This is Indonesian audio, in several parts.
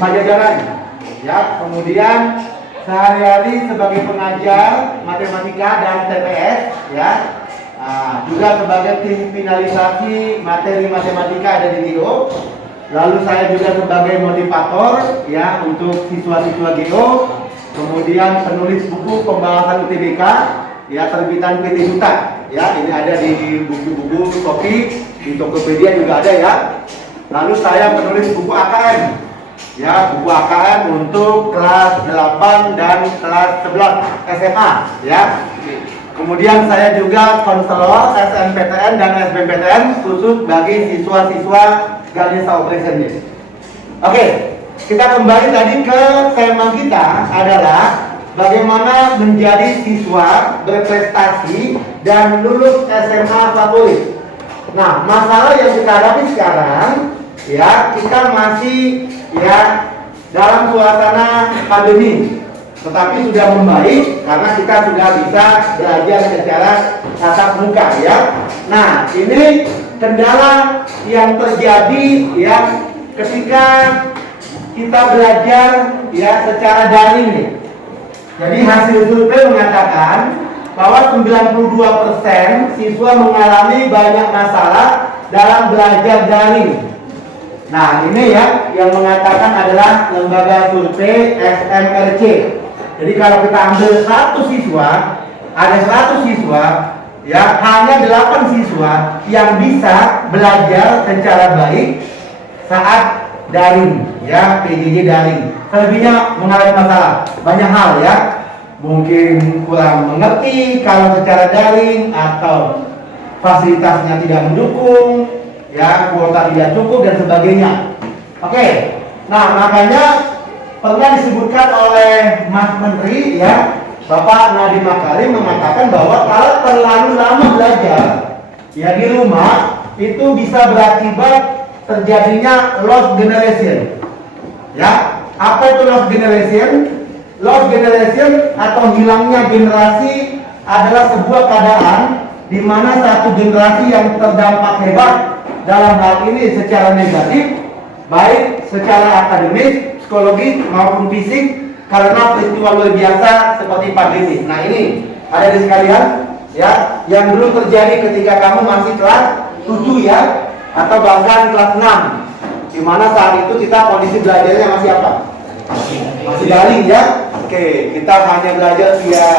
Pajajaran. Ya, kemudian sehari-hari sebagai pengajar matematika dan TPS, ya. Juga sebagai tim finalisasi materi matematika ada di GEO. Lalu saya juga sebagai motivator, ya, untuk siswa-siswa GEO. Kemudian penulis buku pembahasan UTBK, ya, terbitan PT Duta, ya, ini ada di buku-buku Shopee, di Tokopedia juga ada, ya. Lalu saya penulis buku AKM, ya, buku AKM untuk kelas 8 dan kelas 11 SMA, ya. Kemudian saya juga konselor SNPTN dan SBMPTN khusus bagi siswa-siswa Ganesha Operation. Oke, kita kembali tadi ke tema kita adalah bagaimana menjadi siswa berprestasi dan lulus SMA favorit. Nah, masalah yang kita hadapi sekarang, ya, kita masih, ya, dalam suasana pandemi, tetapi sudah membaik karena kita sudah bisa belajar secara tatap muka, ya. Nah, ini kendala yang terjadi, ya, ketika kita belajar, ya, secara daring nih. Jadi hasil survei mengatakan bahwa 92% siswa mengalami banyak masalah dalam belajar daring. Nah, ini, ya, yang mengatakan adalah lembaga survei SMRC. Jadi kalau kita ambil 100 siswa, ada 100 siswa, ya, hanya 8 siswa yang bisa belajar secara baik saat daring, ya, PJJ daring. Selebihnya mengalami masalah, banyak hal, ya. Mungkin kurang mengerti kalau secara daring, atau fasilitasnya tidak mendukung, ya, kuota tidak cukup dan sebagainya. Oke, nah makanya pernah disebutkan oleh Mas Menteri, ya, Bapak Nadiem Makarim mengatakan bahwa kalau terlalu lama belajar, ya, di rumah itu bisa berakibat terjadinya lost generation. Ya, apa itu lost generation? Lost generation atau hilangnya generasi adalah sebuah keadaan di mana satu generasi yang terdampak hebat dalam hal ini secara negatif, baik secara akademis, psikologis maupun fisik karena peristiwa luar biasa seperti pandemi. Nah, ini ada di sekalian, ya, yang dulu terjadi ketika kamu masih kelas 7, ya, atau bahkan kelas 6, di mana saat itu kita kondisi belajarnya masih apa? Masih daring, ya. Oke, kita hanya belajar via,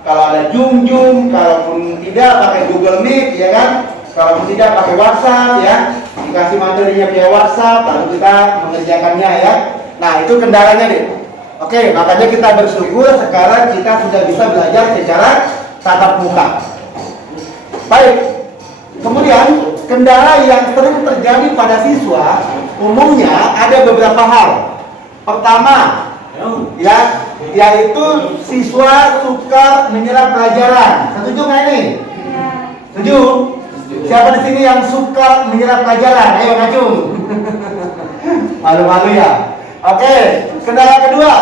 kalau ada Zoom, kalaupun tidak pakai Google Meet, ya kan? Kalau tidak pakai WhatsApp, ya, dikasih materinya via WhatsApp, lalu kita mengerjakannya, ya. Nah, itu kendalanya deh. Oke, makanya kita bersyukur sekarang kita sudah bisa belajar secara tatap muka. Baik, kemudian kendala yang sering terjadi pada siswa umumnya ada beberapa hal. Pertama, ya, yaitu siswa suka menyerap pelajaran. Setuju nggak ini? Setuju? Siapa di sini yang suka menyerap pelajaran? Ayo ngacung. Malu-malu, ya. Oke, kendala kedua,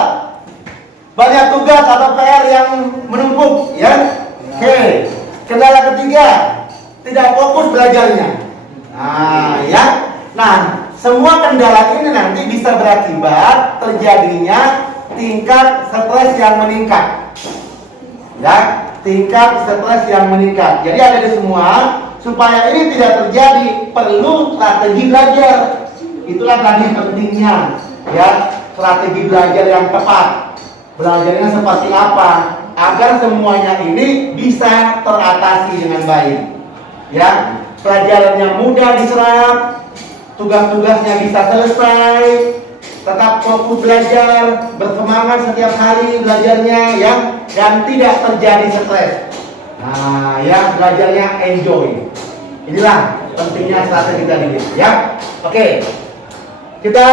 banyak tugas atau PR yang menumpuk, ya. Oke, kendala ketiga, tidak fokus belajarnya. Nah, ya. Nah, semua kendala ini nanti bisa berakibat terjadinya tingkat stres yang meningkat. Ya, tingkat stres yang meningkat. Jadi ada di semua. Supaya ini tidak terjadi, perlu strategi belajar. Itulah tadi pentingnya, ya, strategi belajar yang tepat. Belajarnya seperti apa agar semuanya ini bisa teratasi dengan baik. Ya, pelajarannya mudah diserap, tugas-tugasnya bisa selesai, tetap fokus belajar, bersemangat setiap hari belajarnya, ya, dan tidak terjadi stres. Nah, ya, belajarnya enjoy. Inilah pentingnya strategi tadi, ya. Oke, kita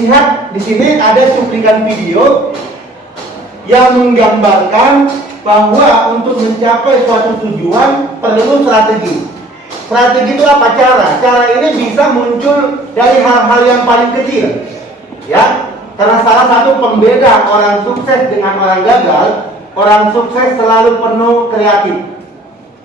lihat di sini ada cuplikan video yang menggambarkan bahwa untuk mencapai suatu tujuan perlu strategi. Strategi itu apa? Cara ini bisa muncul dari hal-hal yang paling kecil, ya. Karena salah satu pembeda orang sukses dengan orang gagal, orang sukses selalu penuh kreatif.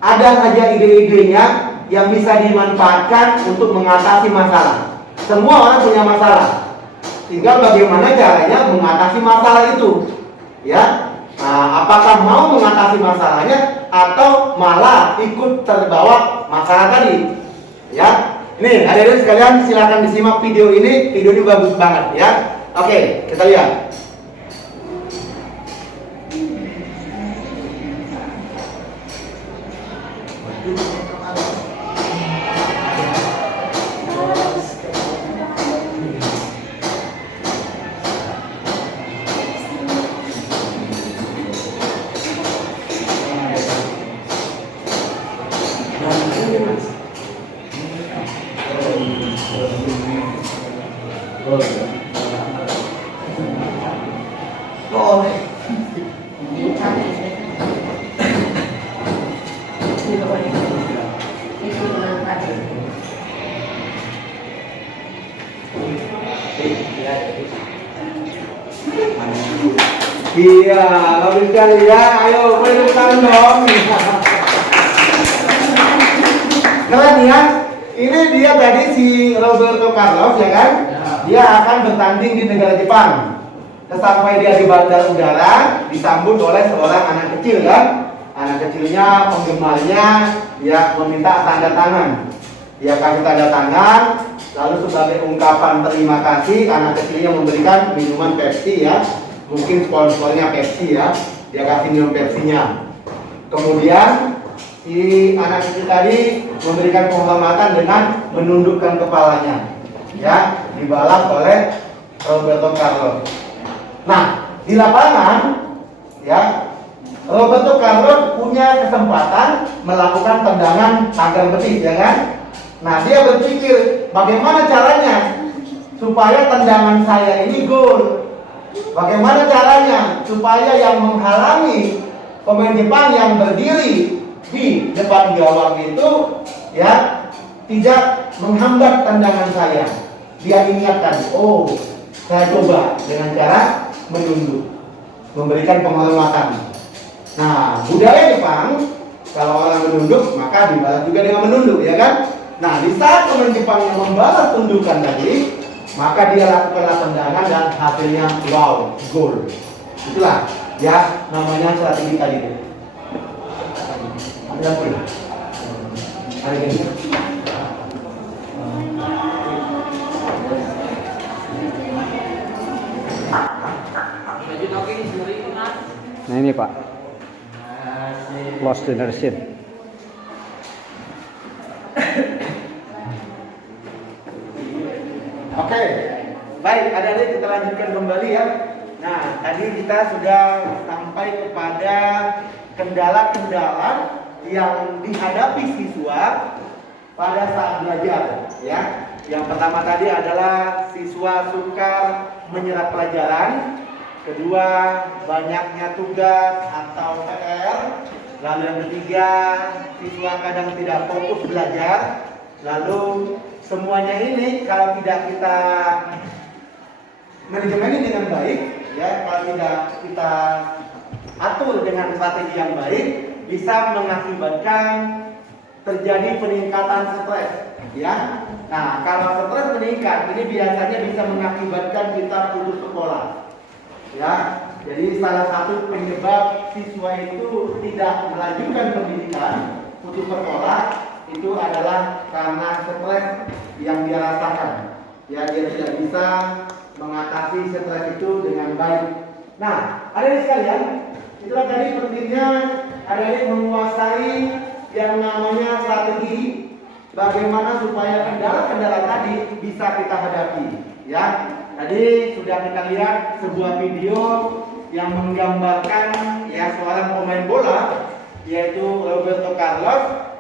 Ada saja ide-idenya yang bisa dimanfaatkan untuk mengatasi masalah. Semua orang punya masalah. tinggal bagaimana caranya mengatasi masalah itu, ya. Nah, apakah mau mengatasi masalahnya atau malah ikut terbawa masalah tadi, ya. Ini hadirin sekalian, silakan disimak video ini. Video ini bagus banget, ya. Oke, kita lihat. Iya, bagus sekali ya. Ayo beri tangan dong. Keren ya. Ini dia tadi si Roberto Carlos, ya kan? Dia akan bertanding di negara Jepang. Sampai dia di bandara udara, disambut oleh seorang anak kecil, kan? Anak kecilnya, penggemarnya, dia meminta tanda tangan. Dia kasih tanda tangan, lalu sebagai ungkapan terima kasih, anak kecilnya memberikan minuman Pepsi, ya. Mungkin sponsornya Pepsi, ya. Dia kasih minum Pepsinya. Kemudian si anak kecil tadi memberikan penghormatan dengan menundukkan kepalanya, ya, dibalas oleh Roberto Carlos. Nah, di lapangan, ya, Roberto Carlos punya kesempatan melakukan tendangan pagar betis, ya kan? Nah, dia berpikir bagaimana caranya supaya tendangan saya ini gol. Bagaimana caranya supaya yang menghalangi pemain Jepang yang berdiri di depan gawang itu, ya, tidak menghambat tendangan saya. Dia ingatkan, oh, saya coba dengan cara menunduk, memberikan penghormatan. Nah, budaya Jepang, kalau orang menunduk maka dibalas juga dengan menunduk, ya kan? Nah, di saat pemain Jepang yang membalas tundukan tadi, maka dia lakukanlah tendangan dan hasilnya wow, gol. Itulah, ya, namanya strategi tadi. Ada apa? Ada gini. Nah ini Pak, Lost Generation. Oke, baik, adik-adik kita lanjutkan kembali, ya. Nah, tadi kita sudah sampai kepada kendala-kendala yang dihadapi siswa pada saat belajar, ya. Yang pertama tadi adalah siswa sukar menyerap pelajaran. Kedua, banyaknya tugas atau PR. Lalu yang ketiga, siswa kadang tidak fokus belajar. Lalu semuanya ini kalau tidak kita manajemen dengan baik, ya, kalau tidak kita atur dengan strategi yang baik, bisa mengakibatkan terjadi peningkatan stres, ya. Nah, kalau stres meningkat, ini biasanya bisa mengakibatkan kita putus sekolah, ya. Jadi salah satu penyebab siswa itu tidak melanjutkan pendidikan, putus sekolah, itu adalah karena stres yang dia rasakan. Ya, dia tidak bisa mengatasi stres itu dengan baik. Nah, adik-adik sekalian, itulah tadi pentingnya adik-adik menguasai yang namanya strategi bagaimana supaya kendala-kendala tadi bisa kita hadapi, ya. Tadi sudah kita lihat sebuah video yang menggambarkan, ya, seorang pemain bola yaitu Roberto Carlos,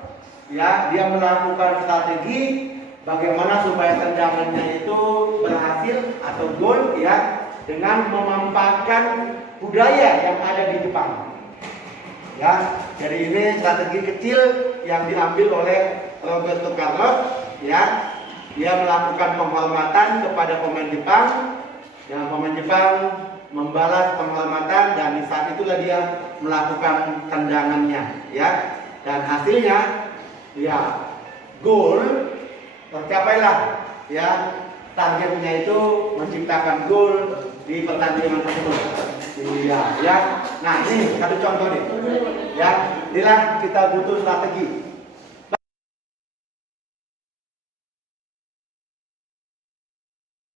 ya. Dia melakukan strategi bagaimana supaya tendangannya itu berhasil atau gol, ya, dengan memanfaatkan budaya yang ada di Jepang, ya. Jadi ini strategi kecil yang diambil oleh Roberto Carlos, ya. Dia melakukan penghormatan kepada pemain Jepang, dan pemain Jepang membalas penghormatan, dan di saat itulah dia melakukan tendangannya, ya. Dan hasilnya, ya, gol tercapailah, ya. targetnya itu menciptakan gol di pertandingan tersebut. Iya, ya. Nah, ini satu contoh nih. Ya, inilah kita butuh strategi.